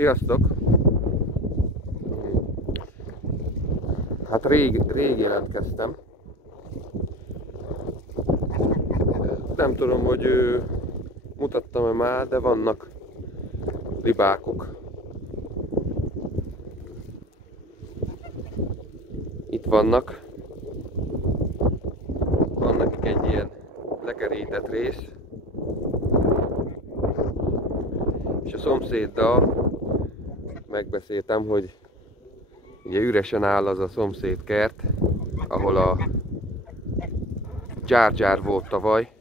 Sziasztok! Hát rég jelentkeztem. Nem tudom, hogy mutattam-e már, de vannak libákok. Itt vannak. Van nekik egy ilyen lekerített rész. És a szomszéddal megbeszéltem, hogy ugye üresen áll az a szomszéd kert, ahol a gyár volt tavaly,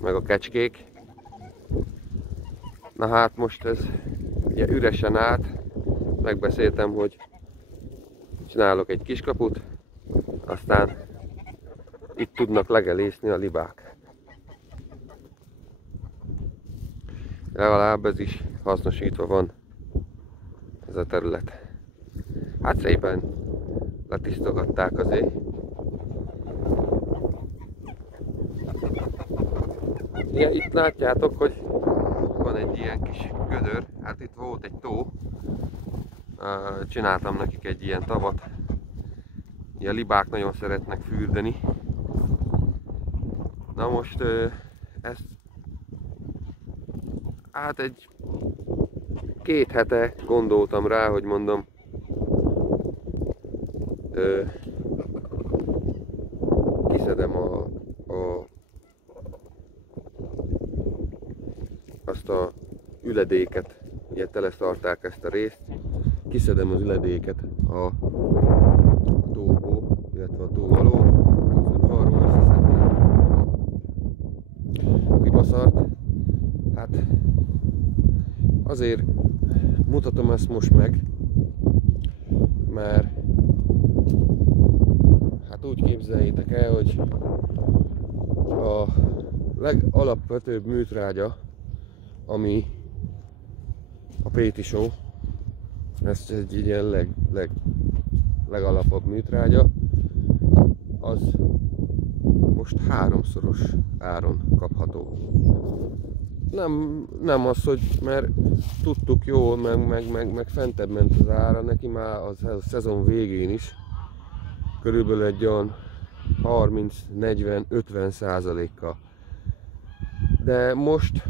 meg a kecskék. Na hát most ez ugye üresen állt, megbeszéltem, hogy csinálok egy kiskaput, aztán itt tudnak legelészni a libák. Legalább ez is hasznosítva van ez a terület. Hát szépen letisztogatták azért. Ja, itt látjátok, hogy van egy ilyen kis gödör. Hát itt volt egy tó. Csináltam nekik egy ilyen tavat. A libák nagyon szeretnek fürdeni. Na most ezt hát egy 2 hete gondoltam rá, hogy mondom, kiszedem azt a üledéket, ugye teleszarták ezt a részt, kiszedem az üledéket a tóból, illetve a tó alól, az udvarról összeszedem a libaszart. Hát azért mutatom ezt most meg, mert hát úgy képzeljétek el, hogy a legalapvetőbb műtrágya, ami a pétisó, ez egy ilyen legalapabb műtrágya, az most 3-szoros áron kapható. Nem az, hogy mert tudtuk jól, meg fentebb ment az ára, neki már a szezon végén is körülbelül egy olyan 30-40-50%-kal. De most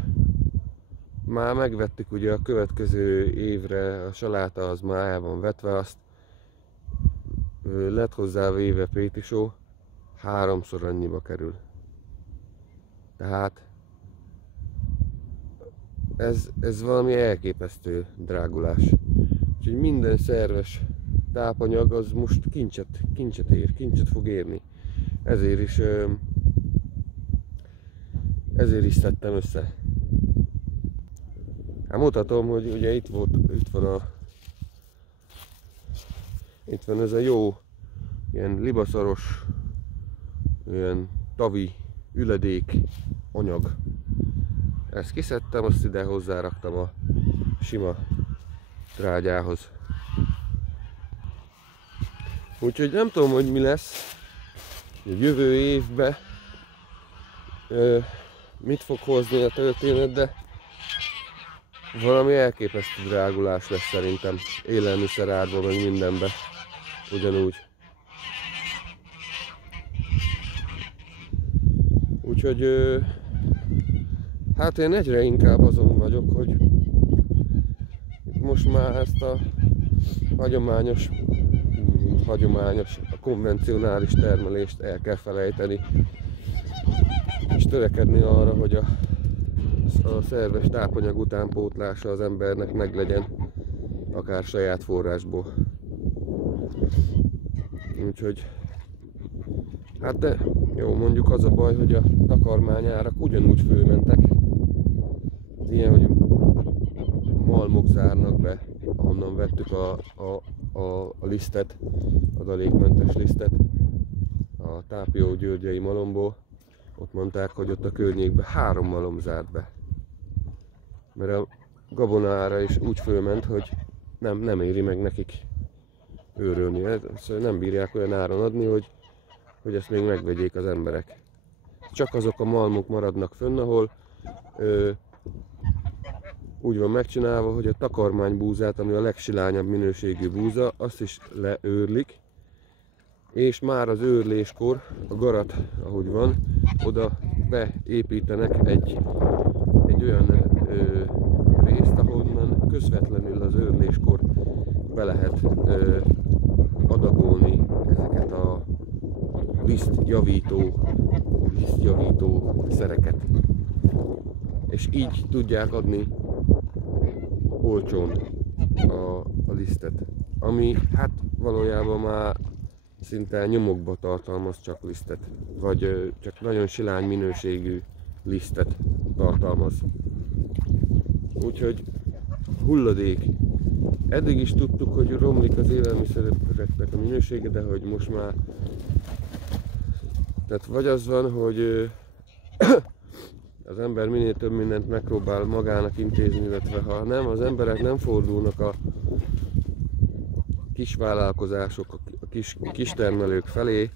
már megvettük ugye a következő évre, a saláta az már el van vetve, azt lett hozzá véve pétisó, 3-szor annyiba kerül. Tehát ez valami elképesztő drágulás. Úgyhogy minden szerves tápanyag az most kincset ér, kincset fog érni. Ezért is szedtem össze. Hát mutatom, hogy ugye itt van ez a jó ilyen libaszaros, ilyen tavi üledék anyag. Ezt kiszedtem, azt ide hozzáraktam a sima trágyához. Úgyhogy nem tudom, hogy mi lesz a jövő évben, mit fog hozni a történet, de valami elképesztő drágulás lesz szerintem, élelmiszerárban, meg mindenben, ugyanúgy. Úgyhogy hát én egyre inkább azon vagyok, hogy most már ezt a hagyományos, a konvencionális termelést el kell felejteni, és törekedni arra, hogy a szerves tápanyag utánpótlása az embernek meglegyen, akár saját forrásból. Úgyhogy hát de jó, mondjuk az a baj, hogy a takarmányárak ugyanúgy fölmentek. Ilyen, hogy malmok zárnak be, ahonnan vettük a lisztet, adalékmentes lisztet, a Tápió-Györgyei malomból. Ott mondták, hogy ott a környékben 3 malom zárt be. Mert a gabonára is úgy fölment, hogy nem éri meg nekik őrölni. Szóval nem bírják olyan áron adni, hogy ezt még megvegyék az emberek. Csak azok a malmok maradnak fönn, ahol úgy van megcsinálva, hogy a takarmánybúzát, ami a legsilányabb minőségű búza, azt is leőrlik, és már az őrléskor a garat, ahogy van, oda beépítenek egy olyan részt, ahonnan közvetlenül az őrléskor be lehet adagolni ezeket a lisztjavító szereket. És így tudják adni olcsón a lisztet. Ami hát valójában már szinte nyomokba tartalmaz csak lisztet. Vagy csak nagyon silány minőségű lisztet tartalmaz. Úgyhogy hulladék. Eddig is tudtuk, hogy romlik az élelmiszereknek a minősége, de hogy most már... Tehát vagy az van, hogy az ember minél több mindent megpróbál magának intézni, illetve ha nem, az emberek nem fordulnak a kis vállalkozások, a kis termelők felé,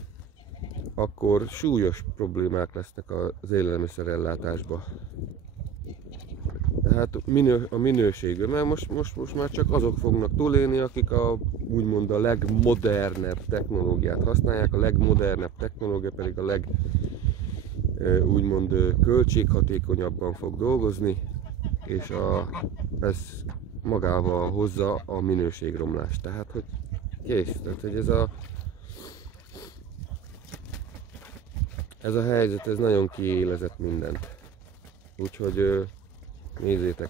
akkor súlyos problémák lesznek az élelmiszerellátásban. Tehát a minőségű, mert most már csak azok fognak túlélni, akik úgymond a legmodernebb technológiát használják, a legmodernebb technológia pedig a úgymond költséghatékonyabban fog dolgozni, és ez magával hozza a minőségromlást. Tehát, hogy kész, tehát, hogy ez a helyzet, ez nagyon kiélezett mindent. Úgyhogy nézzétek.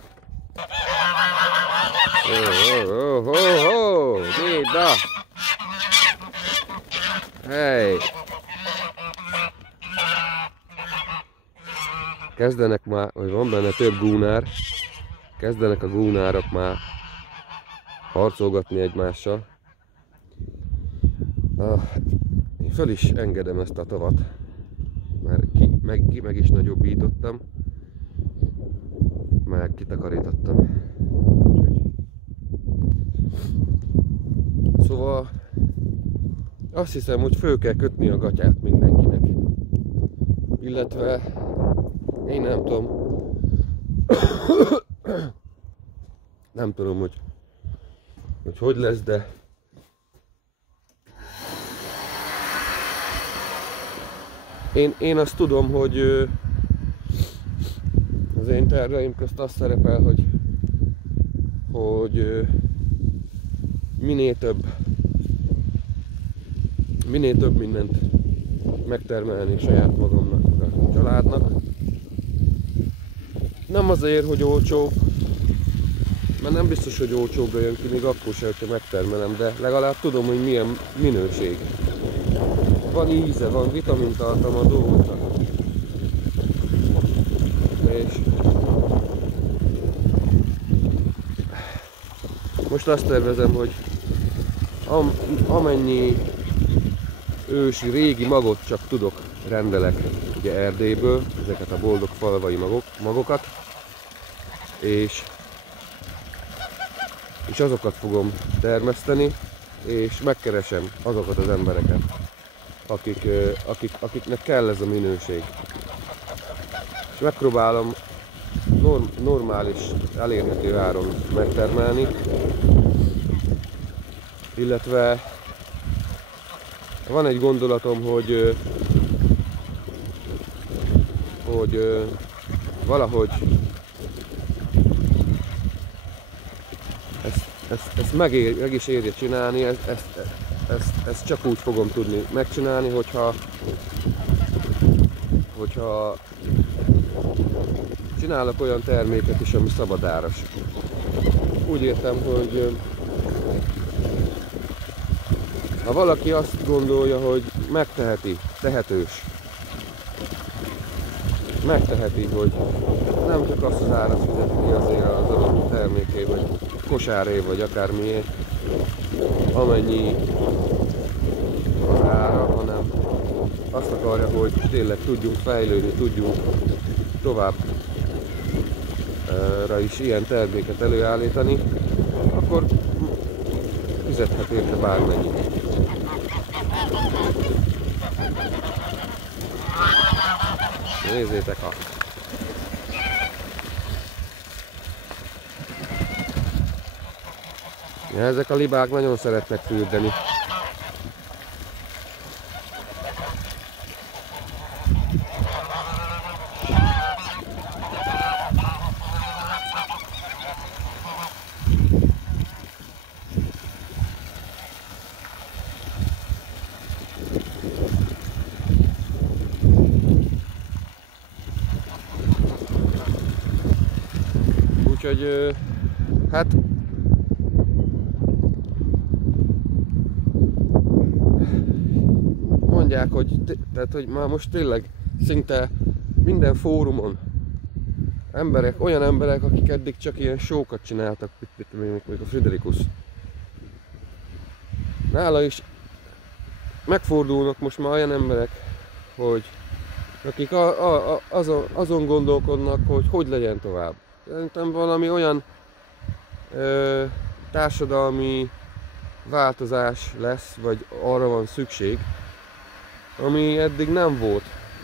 Déda! Hey! Kezdenek már, hogy van benne több gúnár, kezdenek a gúnárok már harcolgatni egymással. Én föl is engedem ezt a tavat, mert meg is nagyobbítottam, meg kitakarítottam. Szóval azt hiszem, hogy föl kell kötni a gatyát mindenkinek. Illetve én nem tudom, nem tudom, hogy lesz, de én azt tudom, hogy az én terveim közt azt szerepel, hogy minél több mindent megtermelni saját magamnak, a családnak. Nem azért, hogy olcsó, mert nem biztos, hogy olcsóbbra jön ki, még akkor sem, hogyha megtermelem, de legalább tudom, hogy milyen minőség. Van íze, van vitamintartalma a dolgoknak. És most azt tervezem, hogy amennyi ősi, régi magot csak tudok, rendelek ugye Erdélyből, ezeket a boldog falvai magokat, és azokat fogom termeszteni, és megkeresem azokat az embereket, akiknek kell ez a minőség. És megpróbálom normális, elérhető áron megtermelni, illetve van egy gondolatom, hogy valahogy ezt meg is érje csinálni, ezt csak úgy fogom tudni megcsinálni, hogyha csinálok olyan terméket is, ami szabadáras. Úgy értem, hogy ha valaki azt gondolja, hogy megteheti, megteheti, hogy nem csak azt az árat fizeti ki azért az adott terméké, vagy kosáré, vagy akármié, amennyi az ára, hanem azt akarja, hogy tényleg tudjunk fejlődni, tudjunk továbbra is ilyen terméket előállítani, akkor fizethet érte bármennyit. Nézzétek azt! Ja, ezek a libák nagyon szeretnek fürdeni. Úgyhogy hát mondják, hogy már most tényleg szinte minden fórumon olyan emberek, akik eddig csak ilyen show-kat csináltak, mint a Friderikus. Nála is megfordulnak most már olyan emberek, akik azon gondolkodnak, hogy legyen tovább. Szerintem valami olyan társadalmi változás lesz, vagy arra van szükség, ami eddig nem volt.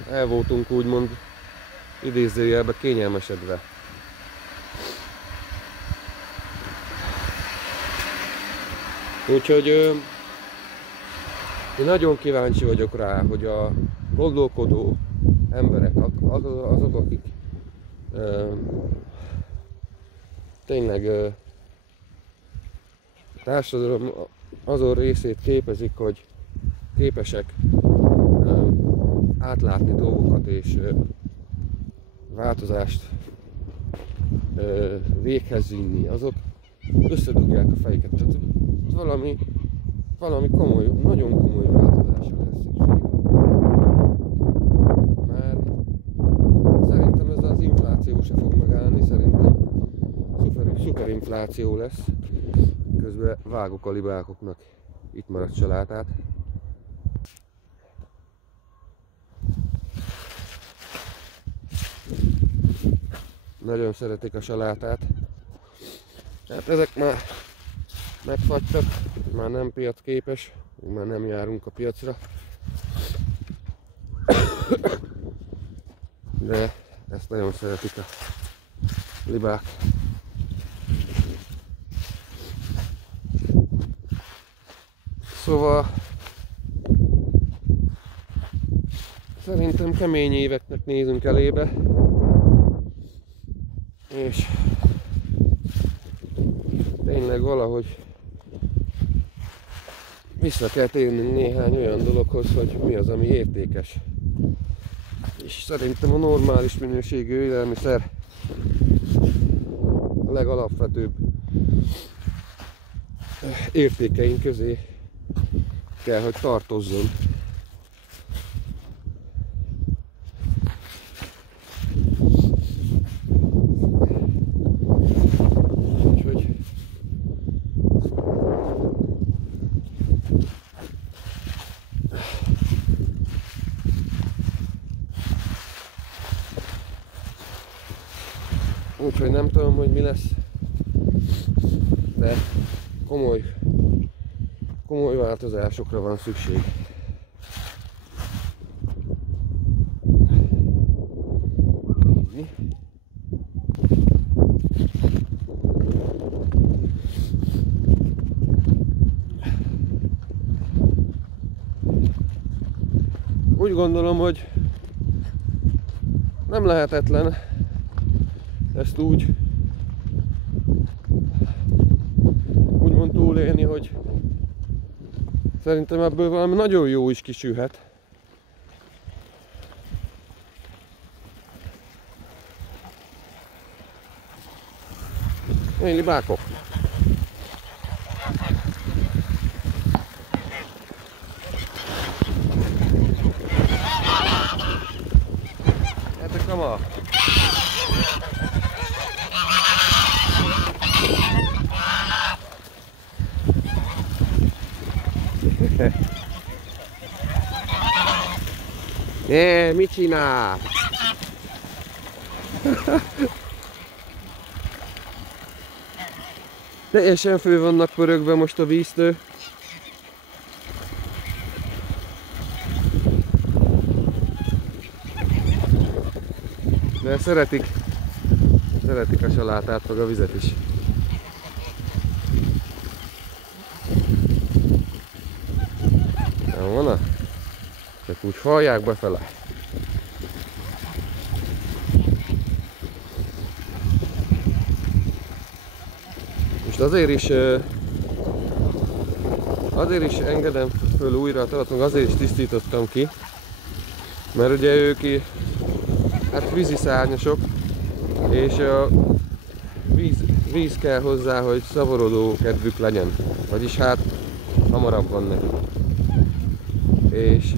El voltunk úgymond idézőjelben kényelmesedve. Úgyhogy én nagyon kíváncsi vagyok rá, hogy a gondolkodó emberek, azok akik tényleg társadalom azon részét képezik, hogy képesek átlátni dolgokat és változást véghez vinni, azok összedugják a fejüket. Tehát valami komoly, nagyon komoly változásra lesz szükség. Már szerintem ez az infláció se fog megállni, szerintem szuperinfláció lesz. Közben vágok a libákoknak itt maradt salátát. Nagyon szeretik a salátát. Hát ezek már megfagytak, már nem piacképes, már nem járunk a piacra. De ezt nagyon szeretik a libák. Szóval szerintem kemény éveknek nézünk elébe, és tényleg valahogy vissza kell térnünk néhány olyan dologhoz, hogy mi az, ami értékes. És szerintem a normális minőségű élelmiszer a legalapvetőbb értékeink közé kell, hogy tartozzon. Úgyhogy nem tudom, hogy mi lesz, de komoly változásokra van szükség. Úgy gondolom, hogy nem lehetetlen ezt úgymond túlélni, hogy szerintem ebből valami nagyon jó is kisülhet. Én libákok. Gyertek, kama! Mit csinál? Teljesen fő vannak pörögve most a víztől. De szeretik a salátát, meg a vizet is. úgy hallják befele. Most azért is engedem föl újra a tavat, azért is tisztítottam ki, mert ugye ők hát vízi szárnyasok, és a víz kell hozzá, hogy szavorodó kedvük legyen, vagyis hát hamarabb van neki. És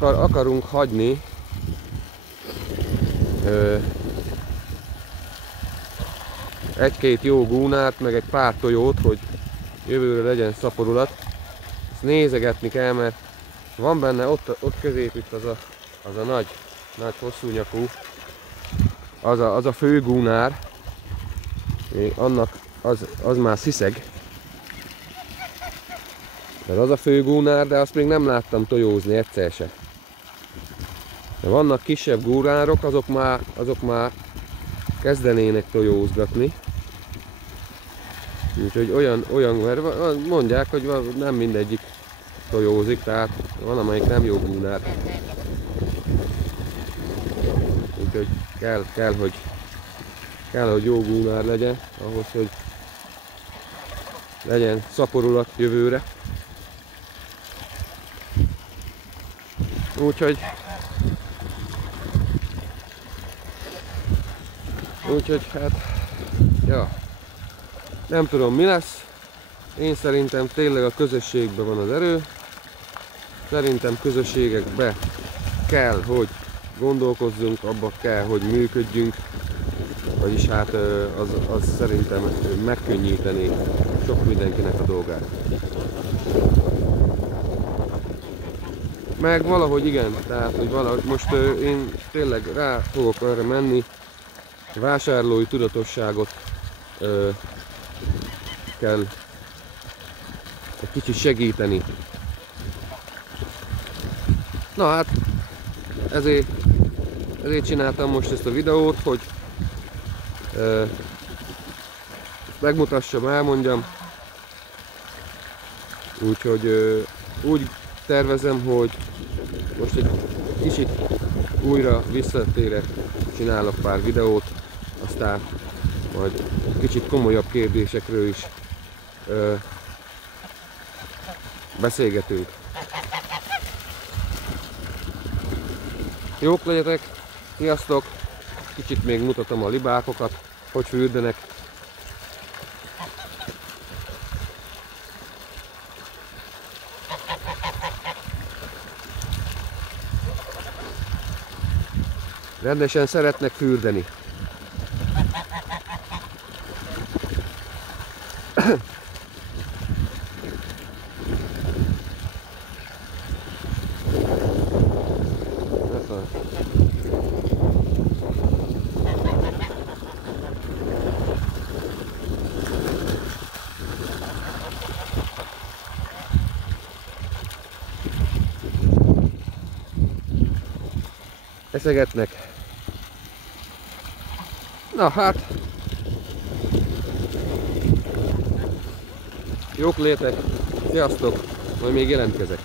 akarunk hagyni egy-két jó gúnát, meg egy pár tojót, hogy jövőre legyen szaporulat. Ezt nézegetni kell, mert van benne ott középitt az a nagy hosszú nyakú, az a fő gúnár, annak az már sziszeg. Ez az a fő gúnár, de azt még nem láttam tojózni egyszer se. De vannak kisebb gúnárok, azok már kezdenének tojózgatni. Úgyhogy olyan, mert mondják, hogy nem mindegyik tojózik, tehát van, amelyik nem jó gúnár. Úgyhogy kell, hogy jó gúnár legyen, ahhoz, hogy legyen szaporulat jövőre. Úgyhogy hát, ja, nem tudom mi lesz. Én szerintem tényleg a közösségben van az erő. Szerintem közösségekbe kell, hogy gondolkozzunk, abba kell, hogy működjünk. Vagyis hát az szerintem megkönnyíteni sok mindenkinek a dolgát. Meg valahogy igen, tehát hogy valahogy most én tényleg rá fogok arra menni, vásárlói tudatosságot kell egy kicsit segíteni. Na hát, ezért csináltam most ezt a videót, hogy megmutassam, elmondjam. Úgyhogy úgy tervezem, hogy most egy kicsit újra visszatérek, csinálok pár videót, aztán majd kicsit komolyabb kérdésekről is beszélgetünk. Jók legyetek, sziasztok! Kicsit még mutatom a libákokat, hogy fürdenek. Rendesen szeretnek fürdeni. Eszegetnek. Na hát, jók létek, sziasztok, majd még jelentkezek.